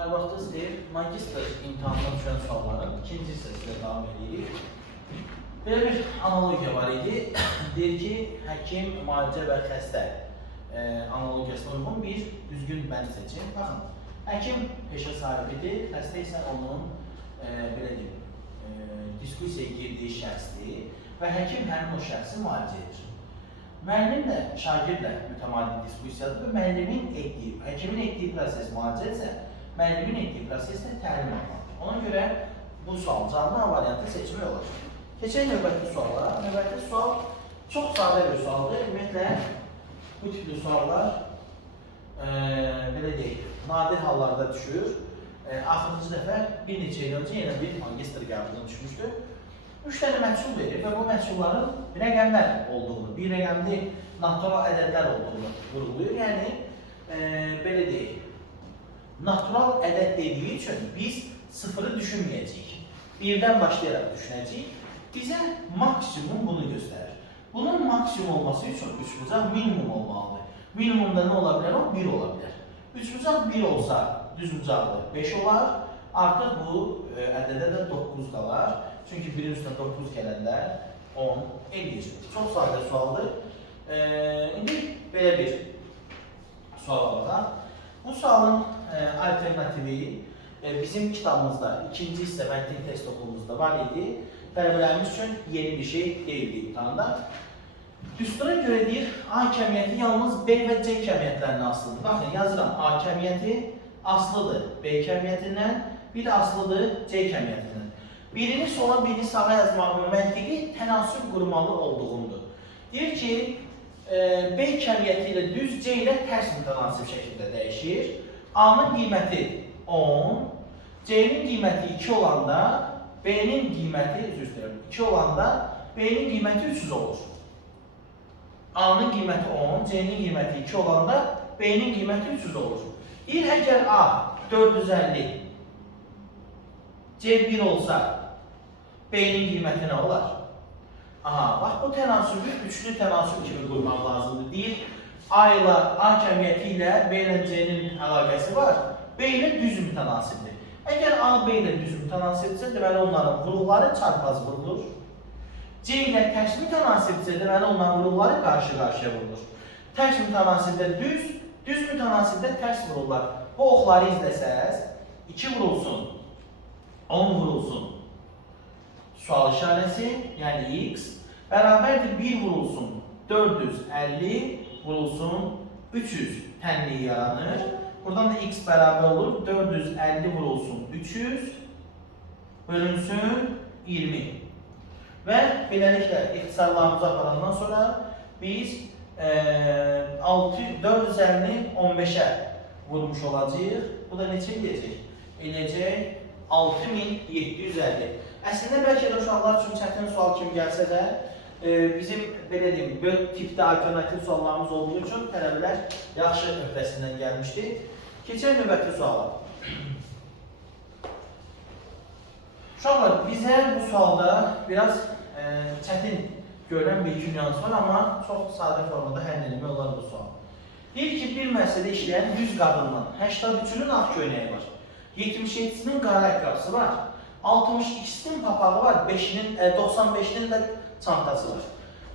Hər vaxtınız xeyir. Magistr imtahanına düşən sualların ikinci hissəsində davam edirik. Belə bir analogiya var idi. Deyir ki, həkim, müalicə və xəstə analogiyasına uyğun bir düzgün bənd seçin. Baxın, həkim peşə sahibidir, xəstə isə onun belə deyim, diskusiyaya girdiyi şəxsdir və həkim həmin o şəxsi müalicə edir. Müəllimlə, şagirdlə mütəmadi diskusiyadır və müəllimin etdiyi, həkimin etdiyi proses müalicə isə müəllimin etdiyi prosesdə təlim almalıdır. Ona görə bu sual canlı variantı seçmək olacaq. Keçək növbəti suala. Növbəti sual çox sadə bir sualdır. Ümumiyyətlə, bu tipli suallar belə deyil, nadir hallarda düşür. Axırıncı dəfə bir neçə il öncə yenə bir magistr qəbuluna düşmüşdü. 3 dənə məhsul verir və bu məhsulların rəqəmlər olduğunu, bir rəqəmli natural ədədlər olduğunu vurğulayır. Yəni, belə deyil. Natural ədəd dediyi üçün biz sıfırı düşünməyəcəyik. Birdən başlayaraq düşünəcəyik. Bizə maksimum bunu göstərir. Bunun maksimum olması üçün üçbucaq minimum olmalıdır. Minimumda nə ola bilər? O 1 ola bilər. Üçbucaq 1 olsa düzbucaqlı 5 olar. Artıq bu ədədə də 9 qalar. Çünki 1-in üstünə 9 gələndə 10 eləyir. Çox sadə sualdır. İndi belə bir sual alaq. Bu sualın alternativi bizim kitabımızda, ikinci hissə məntiq test okulumuzda var idi. Tələbələrimiz üçün yeni bir şey deyildi imtahanda. Düstura görə deyir, A kəmiyyəti yalnız B və C kəmiyyətlərindən asılıdır. Baxın, yazıram, A kəmiyyəti asılıdır B kəmiyyətindən, bir də asılıdır C kəmiyyətindən. Birini sola, birini sağa yazmağının məntiqi tənasüb qurmalı olduğundur. Deyir ki, B kəmiyyəti ilə düz C ilə tərs mütənasib şəkildə dəyişir. A-nın qiyməti 10, C-nin qiyməti 2 olanda, B-nin qiyməti, üzr istəyirəm, 2 olanda, B-nin qiyməti 300 olur. A-nın qiyməti 10, C-nin qiyməti 2 olanda, B-nin qiyməti 300 olur. Deyir, əgər A 450, C 1 olsa, B-nin qiyməti nə olar? Aha, bax, bu tənasübü üçlü tənasüb kimi qurmaq lazımdır. Deyir, A ilə A kəmiyyəti ilə B ilə C-nin əlaqəsi var, B ilə düz mütənasibdir. Əgər A, B ilə düz mütənasibdirsə, deməli onların vuruqları çarpaz vurulur. C ilə tərs mütənasibdirsə, deməli onların vuruqları qarşı-qarşıya vurulur. Tərs mütənasibdə düz, düz mütənasibdə tərs vururlar. Bu oxları izləsəz, 2 vurulsun, 10 vurulsun. Sual işarəsi, yəni x, bərabərdir 1 vurulsun, 450 vurulsun, 300 tənliyi yaranır. Buradan da x bərabər olur, 450 vurulsun, 300 bölünsün, 20. Və beləliklə ixtisarlarımızı aparandan sonra biz 450-ni 15-ə vurmuş olacaq. Bu da neçə eləyəcək? Eləyəcək 6750. Əslində bəlkə də uşaqlar üçün çətin sual kimi gəlsə də, bizim belə deyim, böyle tipdə alternativ suallarımız olduğu üçün tələbələr yaxşı öhdəsindən gəlmişdi. Keçək növbəti suala. Uşaqlar, bizə bu sualda biraz çətin görünən bir iki nüans var, amma çox sadə formada həll edilmək olar bu sual. Deyir ki, bir məsələdə işləyən 100 qadından 83-ünün ağ köynəyi var, 77-sinin qara ayaqqabısı var, 62-sinin papağı var, 95-nin də çantası var.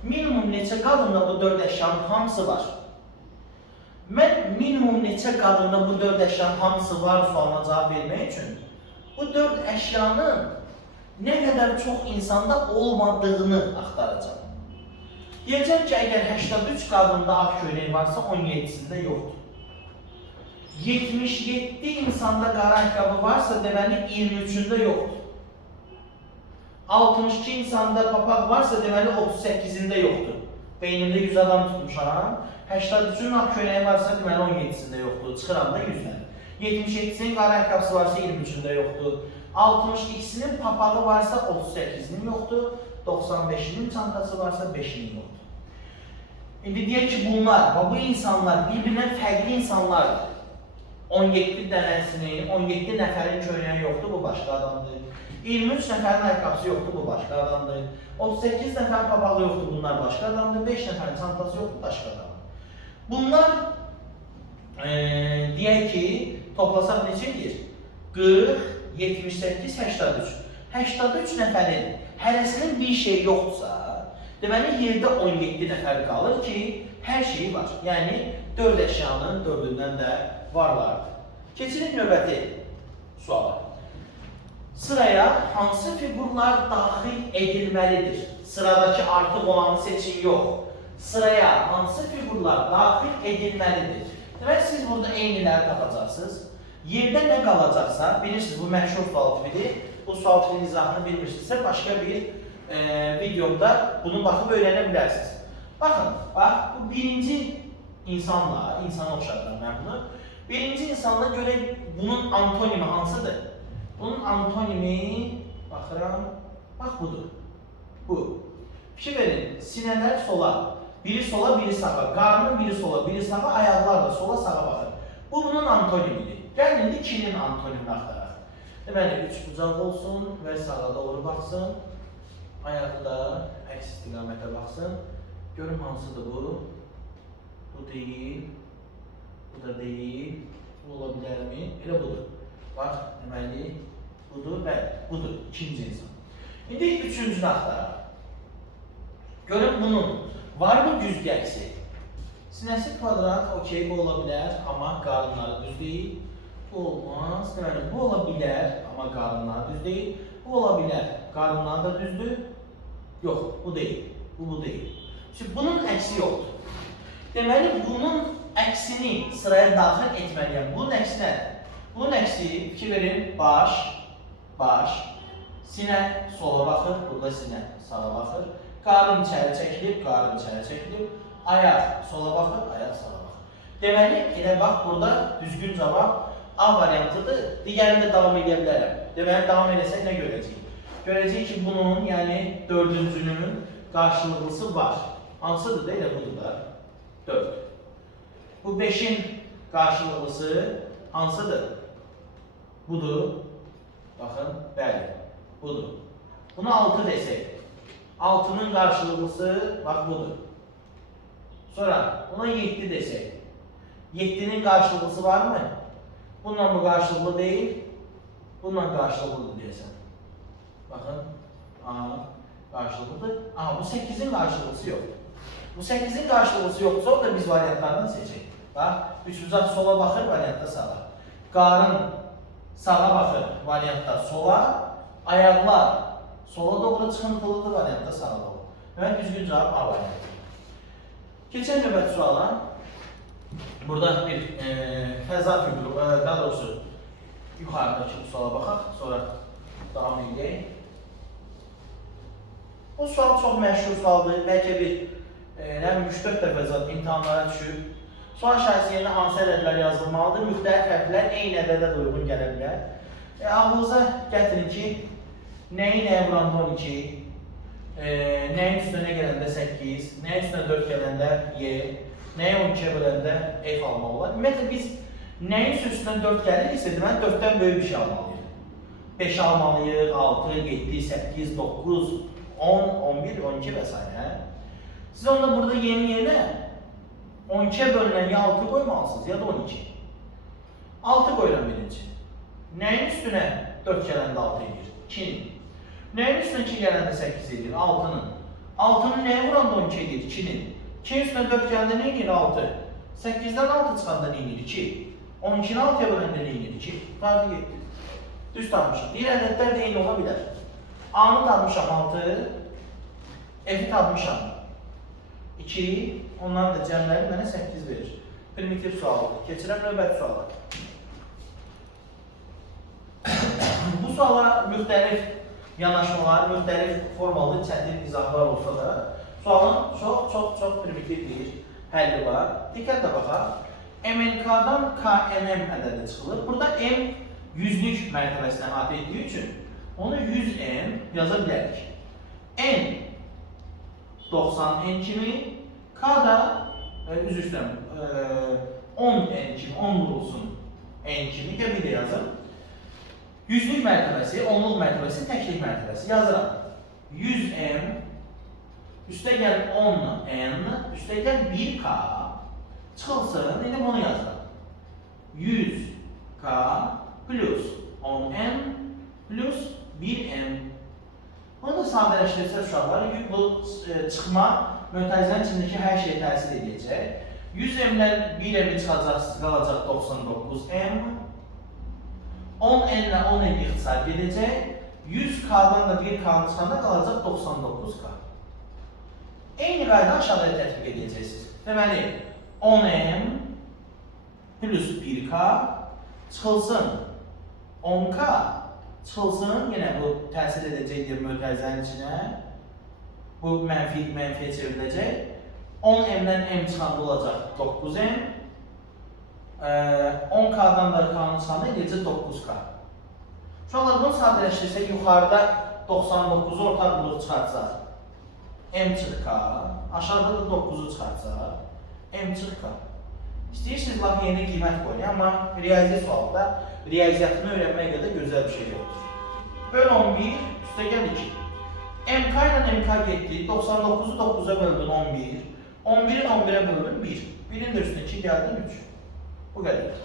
Minimum neçə qadında bu 4 əşyanın hamısı var? Mən minimum neçə qadında bu 4 əşyanın hamısı var sualına cavab vermək üçün bu 4 əşyanın nə qədər çox insanda olmadığını axtaracağım. Deyəcəm ki, əgər 83 qadında ağ köynək varsa 17-sində yoxdur. 77 insanda qara ayaqqabı varsa deməli 23-ündə yoxdur. 62 insanda papaq varsa deməli 38-ində yoxdur. Beynimdə 100 adam tutmuşam. 83-ün ağ köynəyi varsa deməli 17-sində yoxdur. Çıxıram da 100-dən. 77-sinin qara ayaqqabısı varsa 23-ündə yoxdur. 62-sinin papağı varsa 38-nin yoxdur. 95-inin çantası varsa 5-nin yoxdur. İndi deyək ki, bunlar, bu insanlar bir-birindən fərqli insanlardır. 17 dənəsinin, 17 nəfərin köynəyi yoxdur, bu başqa adamdır. 23 nəfərin ayaqqabısı yoxdur, bu başqa adamdır. 38 nəfərin papağı yoxdur, bunlar başqa adamdır. 5 nəfərin çantası yoxdur, başqa adamdır. Bunlar, deyək ki, toplasaq neçə edir? 40, 78, 83. 83 nəfərin hərəsinin bir şey yoxdursa, deməli yerdə 17 nəfər qalır ki, hər şey var. Yəni 4 əşyanın 4-ündən də varlardır. Keçirik növbəti suala. Sıraya hansı fiqurlar daxil edilməlidir? Sıradakı artıq olanı seçin yox. Sıraya hansı fiqurlar daxil edilməlidir? Demək, siz burada eyniləri tapacaqsınız. Yerdə nə qalacaqsa, bilirsiniz, bu məşhur sual tipidir. Bu sual tipinin izahını bilmirsinizsə, başqa bir videomda bunu baxıb öyrənə bilərsiniz. Baxın, bax, bu birinci insanla, insana oxşadıram mən bunu. Birinci insanla görə bunun antonimi hansıdır? Bunun antonimi, baxıram, bax budur. Bu. Fikir verin, sinələr sola, biri sola, biri sağa, qarnın biri sola, biri sağa, ayaqlar da sola, sağa baxır. Bu bunun antonimidir. Gəlin, indi 2-nin antonimini axtaraq. Deməli, 3 bucaq olsun və sağa doğru baxsın. Ayağı da əks istiqamətə baxsın. Görün hansıdır bu? Bu deyil. Bu da deyil. Bu ola bilərmi? Elə budur. Bax, deməli, budur, bəli, budur, ikinci insan. İndi üçüncünü axtaraq. Görün bunun var mı düzgü əksi? Sinəsi kvadrat, okey, bu ola bilər, amma qarınları düz deyil. Bu olmaz, deməli, bu ola bilər, amma qarınları düz deyil. Bu ola bilər, qarınları da düzdür. Yox, bu deyil, bu deyil. Şimdi bunun əksi yoxdur. Deməli, bunun əksini sıraya daxil etməliyəm. Bunun əksi nədir? Bunun əksi, fikir verin, baş, sinə sola baxır, burada sinə sağa baxır. Qarın içəri çəkilib, ayaq sola baxır, ayaq sağa baxır. Deməli, elə bax, burada düzgün cavab A variantıdır. Digərində davam edə bilərəm. Deməli, davam edəsək nə görəcəyik? Görəcəyik ki, bunun, yəni dördüncünün qarşılıqlısı var. Hansıdır da, elə budur da, 4. Bu 5'in qarşılıqlısı hansıdır? Budur. Baxın, bəli, budur. Buna 6 desək. 6'nın qarşılıqlısı, bax, budur. Sonra buna 7 desək. 7'nin qarşılıqlısı var mı? Bununla bu qarşılıqlı deyil. Bununla qarşılıqlıdır deyəsən. Baxın, A qarşılıqlıdır. Aha, bu 8'in qarşılıqlısı yoxdur. Bu 8'in qarşılıqlısı yoxdursa, o da biz variantlardan seçək. Bax, üçbucaq sola baxır, variantda sağa. Qarın sağa baxır, variantda sola. Ayaqlar sola doğru çıxıntılıdır, variantda sağa doğru. Demək, düzgün cavab A variantı. Keçən növbəti suala. Burada bir fəza fiquru, daha doğrusu yuxarıdakı bu suala baxaq, sonra davam edək. Bu sual çox məşhur sualdır. Bəlkə bir 3-4 dəfə imtahanlara düşür. Sual şəxsiyyətinə hansı ədədlər yazılmalıdır? Müxtəlif hərflər eyni ədədə də uyğun gələ bilər. Ağlınıza gətirin ki, nəyə vuranda 12, nəyin üstünə gələndə 8, nəyin üstünə 4 gələndə Y, nəyə 12'ye böləndə F almaq olar. Ümumiyyətlə, biz nəyin üstünə 4 gəliriksə, deməli 4'dən böyük bir şey almalıyıq. 5 almalıyıq, 6, 7, 8, 9, 10, 11, 12 və s. Siz onda burada yeni yerine 12'ye bölünən ya 6 koymalısınız ya da 12. 6 koyuram birinci. Nəyin üstünə 4 gələndə 6 edir? 2'nin. Nəyin üstünə 2 gələndə 8 edir? 6'nın. 6'nın nəyə vuranda 12 edir? 2'nin. 2'nin üstünə 4 gələndə nə edir? 6. 8'dən 6 çıxanda nə edir? 2. 12'ni 6'ya böləndə nə edir? 2. Qardı getdi. Düz tapmışam. Deyir, ədədlər də eyni ola bilər. A'nı tapmışam 6. F'i tapmışam 2. Onların da cəmləri mənə 8 verir. Primitiv sualıdır. Keçirəm növbəti suala. Bu suala müxtəlif yanaşmalar, müxtəlif formalı, çətin izahlar olsa da sualın çox primitiv bir həlli var. Diqqətlə baxaq. MNK-dan KMM ədədi çıxılır. Burada M yüzlük mərtəbəsinə əhatə etdiyi üçün onu 100M yaza bilərik. N 90N kimi, K da üzr istəyirəm 10N kimi, 10 olsun N kimi, bir də yazım. Yüzlük mərtəbəsi, onluq mərtəbəsi, təklik mərtəbəsi yazıram. 100M üstə gəl 10N, üstə gəl 1K çıxılsın, indi bunu yazıram. 100K plus 10n plus 1m. Bunu da sadələşdirsək uşaqlar, bu çıxma mötərizənin içindəki hər şeyə təsir edəcək. 100m-dən 1m qalacaq 99m. 10n ilə 10n ixtisar gedəcək. 100k-dan da 1k-nı çıxanda qalacaq 99k. Eyni qayda aşağıya tətbiq edəcəksiniz. Deməli, 10m plus 1k çıxılsın 10k çıxılsın, yenə bu təsir edəcəkdir mötərizənin içinə. Bu mənfiyə çevriləcək. 10m-dən m çıxanda olacaq 9m. 10k-dan da k-nı çıxanda eləcə 9k. Uşaqlar, bunu sadələşdirsək, yuxarıda 99-u ortaq buluq çıxartsaq, m çıx k, aşağıda da 9-u çıxartsaq, m çıx k. İstəyirsiniz, laf yeni qiymət qoyun, amma riyazi sualda riyaziyyatını öyrənmək qədər gözəl bir şey yoxdur. Böl 11, üstə gəl 2. mk ilə mk getdi, 99-u 9-a böldün 11, 11-i 11-ə böldün 1. 1-in də üstünə 2 gəldin 3. Bu qədər.